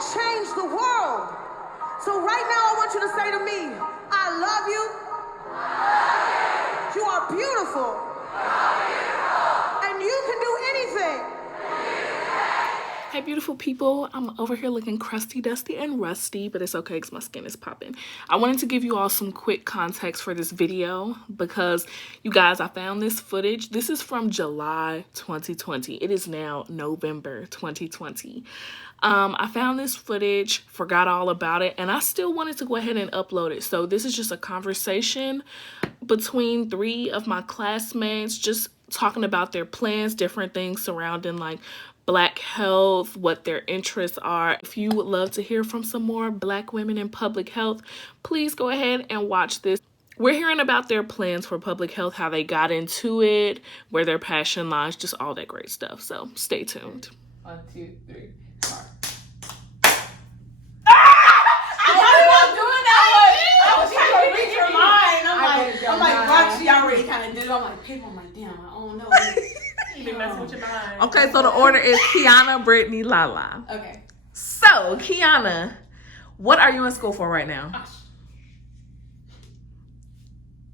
and change the world. So right now I want you to say to me, I love you. You are beautiful. And you can do anything. Hey beautiful people, I'm over here looking crusty, dusty, and rusty, but it's okay because my skin is popping. I wanted to give you all some quick context for this video because you guys, I found this footage. This is from July 2020. It is now November 2020. I found this footage, forgot all about it, and I still wanted to go ahead and upload it. So this is just a conversation between 3 of my classmates, just talking about their plans, different things surrounding like Black health, what their interests are. If you would love to hear from some more Black women in public health, please go ahead and watch this. We're hearing about their plans for public health, how they got into it, where their passion lies, just all that great stuff. So stay tuned. 1, 2, 3, start. I'm like, wow, she already kind of did it. I'm like, people, I'm like, damn, I don't know. You be messing with your mind. Okay, so the order is Kiana, Brittany, Lala. Okay. So, Kiana, what are you in school for right now?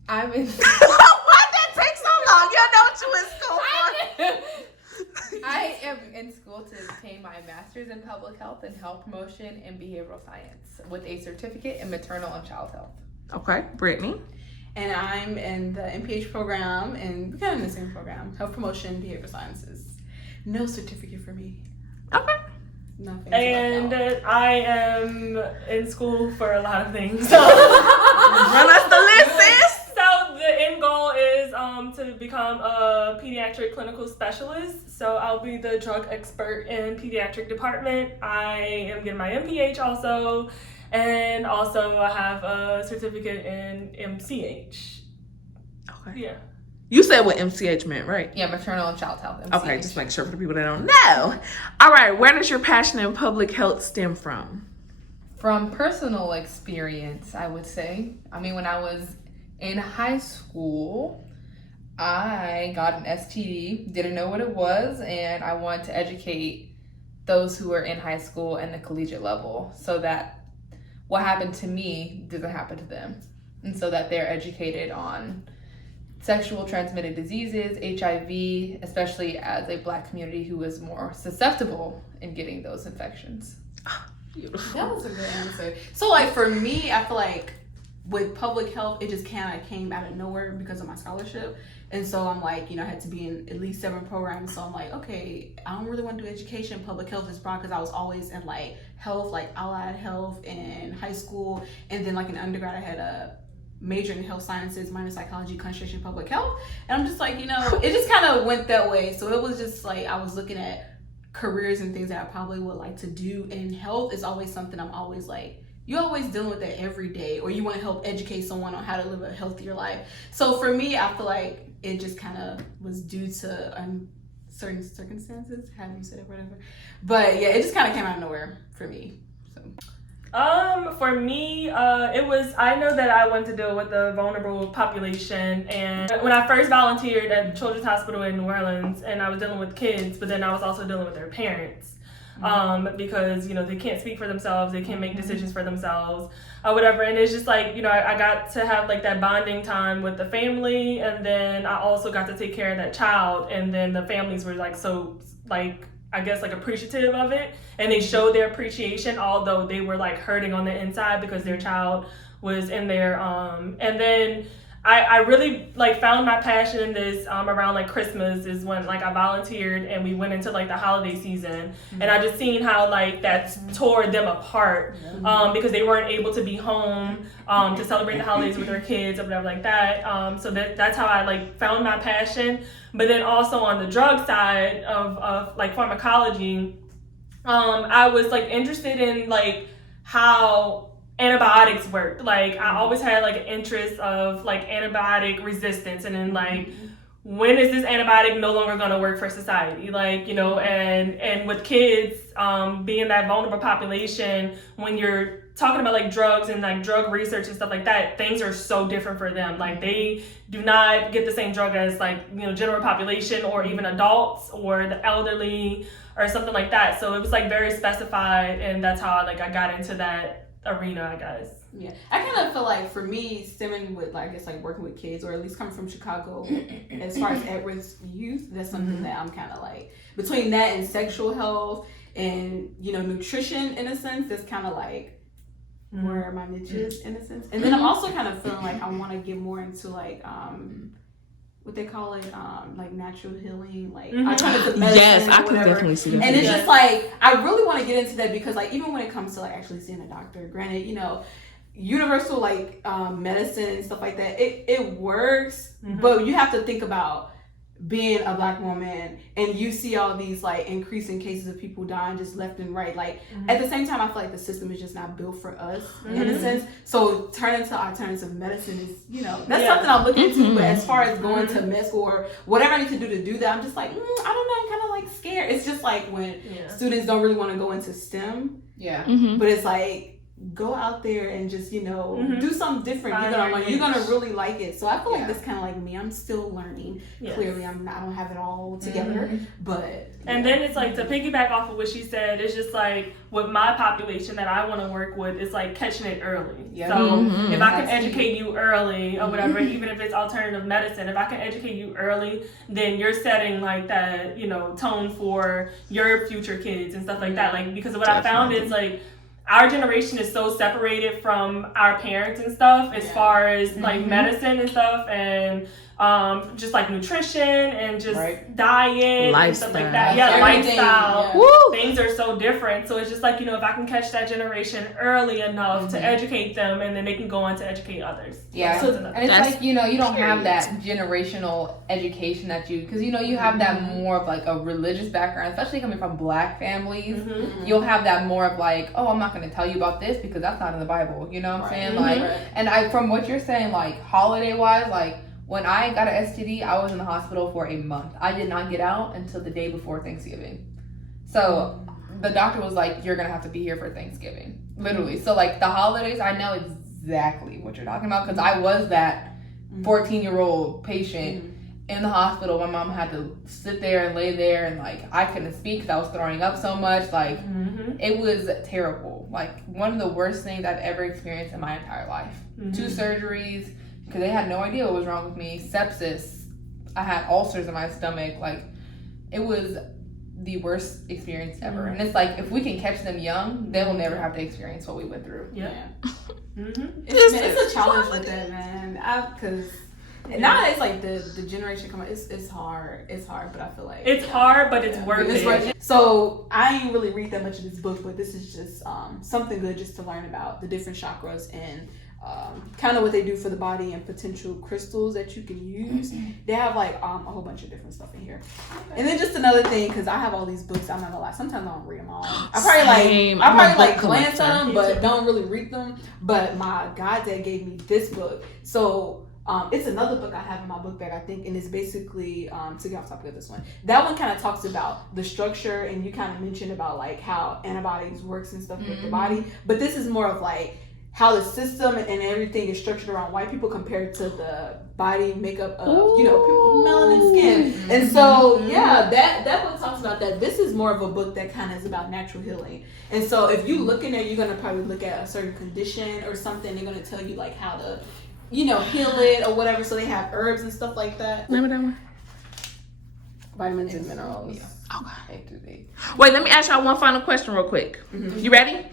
I'm in. Why'd that take so long? You know what you in school for? I am in school to obtain my master's in public health and health promotion and behavioral science with a certificate in maternal and child health. Okay, Brittany. And I'm in the MPH program, and we're kind of in the same program, health promotion, behavioral sciences. No certificate for me. Okay. Nothing. And I am in school for a lot of things. So Run us the list, sis. So the end goal is to become a pediatric clinical specialist. So I'll be the drug expert in pediatric department. I am getting my MPH also. And also I have a certificate in MCH. Okay. Yeah. You said what MCH meant, right? Yeah, maternal and child health. MCH. Okay, just make sure for the people that don't know. All right, where does your passion in public health stem from? From personal experience, I would say. I mean, when I was in high school, I got an STD, didn't know what it was, and I wanted to educate those who were in high school and the collegiate level so that what happened to me doesn't happen to them, and so that they're educated on sexual transmitted diseases, HIV, especially as a Black community who is more susceptible in getting those infections. Beautiful. That was a good answer. So, like, for me, I feel like with public health, it just kind of came out of nowhere because of my scholarship. And so I'm like, I had to be in at least 7 programs. So I'm like, okay, I don't really want to do education. Public health is broad because I was always in like health, like allied health in high school. And then like in undergrad, I had a major in health sciences, minor psychology, concentration public health. And I'm just like, it just kind of went that way. So it was just like, I was looking at careers and things that I probably would like to do. And health is always something I'm always like, you're always dealing with that every day, or you want to help educate someone on how to live a healthier life. So for me, I feel like it just kind of was due to certain circumstances, how you said it, whatever. But yeah, it just kind of came out of nowhere for me. So. For me, I know that I wanted to deal with the vulnerable population, and when I first volunteered at Children's Hospital in New Orleans, and I was dealing with kids, but then I was also dealing with their parents. Because they can't speak for themselves, they can't make decisions for themselves, or whatever. And it's just like I got to have like that bonding time with the family, and then I also got to take care of that child, and then the families were like so like I guess like appreciative of it, and they showed their appreciation, although they were like hurting on the inside because their child was in there. And then I really like found my passion in this around like Christmas is when like I volunteered and we went into like the holiday season, and I just seen how like that tore them apart because they weren't able to be home to celebrate the holidays with their kids or whatever like that. So that's how I like found my passion. But then also on the drug side of like pharmacology, I was like interested in like how antibiotics work. Like I always had like an interest of like antibiotic resistance, and then like when is this antibiotic no longer going to work for society? Like, you know, and with kids being that vulnerable population, when you're talking about like drugs and like drug research and stuff like that, things are so different for them. Like they do not get the same drug as like, you know, general population or even adults or the elderly or something like that. So it was like very specified, and that's how I got into that arena, I guess. Yeah, I kind of feel like for me, stemming with like, I guess like working with kids, or at least coming from Chicago, as far as at-risk youth, that's something that I'm kind of like, between that and sexual health and, you know, nutrition in a sense, that's kind of like where my niche is in a sense. And then I'm also kind of feeling like I want to get more into like what they call it, like natural healing, like alternative medicine. Yes, I can definitely see that. And it's just like, I really want to get into that because like, even when it comes to like actually seeing a doctor, granted, you know, universal like medicine and stuff like that, it works, but you have to think about being a Black woman and you see all these like increasing cases of people dying just left and right, like at the same time I feel like the system is just not built for us in a sense, so turning to alternative medicine is, you know, that's something I'll look into. But as far as going to med school or whatever I need to do that, I'm just like I don't know, I'm kind of like scared. It's just like when students don't really want to go into STEM, but it's like, go out there and just, you know, do something different. You're gonna really like it. So I feel like that's kind of like me. I'm still learning. Clearly, I don't have it all together, but. And then it's like, to piggyback off of what she said, it's just like with my population that I want to work with, it's like catching it early. So if I can educate you early or whatever, even if it's alternative medicine, if I can educate you early, then you're setting like that, you know, tone for your future kids and stuff like that. Like, because what I found is like, our generation is so separated from our parents and stuff as far as like medicine and stuff, and just like nutrition and just diet and stuff like that. Lifestyle. Things are so different. So it's just like, you know, if I can catch that generation early enough to educate them, and then they can go on to educate others. So, and it's like, you know, you don't have that generational education that you, because, you know, you have that more of like a religious background, especially coming from Black families. You'll have that more of like, oh, I'm not going to tell you about this because that's not in the Bible. You know what I'm saying? Like, and I, from what you're saying, like holiday wise, like, when I got an STD, I was in the hospital for a month. I did not get out until the day before Thanksgiving. So the doctor was like, you're going to have to be here for Thanksgiving. Literally. So like the holidays, I know exactly what you're talking about, because I was that 14-year-old patient in the hospital. My mom had to sit there and lay there, and like I couldn't speak because I was throwing up so much. Like it was terrible. Like one of the worst things I've ever experienced in my entire life. 2 surgeries, because they had no idea what was wrong with me. Sepsis. I had ulcers in my stomach. Like, it was the worst experience ever. And it's like, if we can catch them young, they will never have to experience what we went through. It's a challenge with that, man. Because nowadays, like the generation coming, it's hard. It's hard, but I feel like it's hard, but it's worth it. So I ain't really read that much of this book, but this is just something good just to learn about the different chakras and kind of what they do for the body and potential crystals that you can use. They have like a whole bunch of different stuff in here. And then just another thing, because I have all these books, I'm not gonna lie, sometimes I don't read them all. I probably glance at them, but don't really read them. But my goddad gave me this book. So it's another book I have in my book bag, I think, and it's basically, to get off topic of this one, that one kind of talks about the structure, and you kind of mentioned about like how antibiotics works and stuff with the body, but this is more of like how the system and everything is structured around white people compared to the body makeup of, you know, people with melanin skin. And so, that book talks about that. This is more of a book that kind of is about natural healing. And so if you look in there, you're going to probably look at a certain condition or something. They're going to tell you like how to, you know, heal it or whatever. So they have herbs and stuff like that. Vitamins and minerals. Okay. Wait, let me ask y'all one final question real quick. You ready?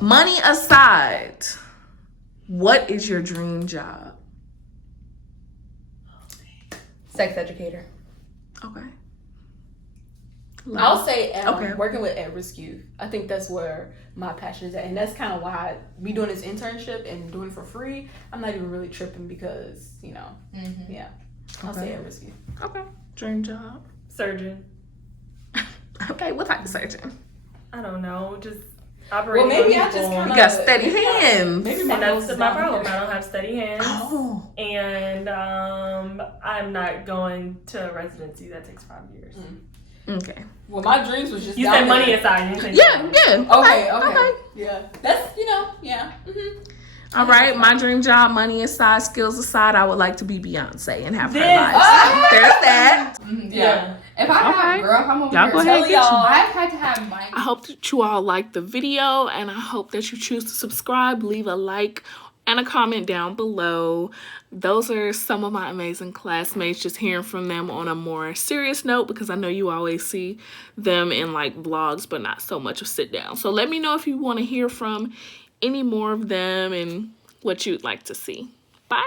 Money aside, what is your dream job? Sex educator. Okay. I'll say working with at-risk youth. I think that's where my passion is at. And that's kind of why me doing this internship and doing it for free, I'm not even really tripping because, you know, I'll say at-risk youth. Okay. Dream job? Surgeon. Okay, what type of surgeon? I don't know, just operating Well, maybe on I just people. kinda- You got steady hands. Maybe And my that's nose is my down problem. here. I don't have steady hands. Oh. And I'm not going to residency. That takes 5 years. Okay. Well, my dreams was just You down said there. money aside. You said Yeah. Okay. Yeah. That's, yeah. Mm-hmm. All right, my dream job, money aside, skills aside, I would like to be Beyonce and have her This- life. There's that. Yeah. If I Okay. have, girl, if I'm over Y'all here go ahead, telling get you. y'all, I've had to have my. I hope that you all like the video, and I hope that you choose to subscribe, leave a like, and a comment down below. Those are some of my amazing classmates, just hearing from them on a more serious note, because I know you always see them in like vlogs, but not so much of sit down. So let me know if you want to hear from any more of them and what you'd like to see. Bye.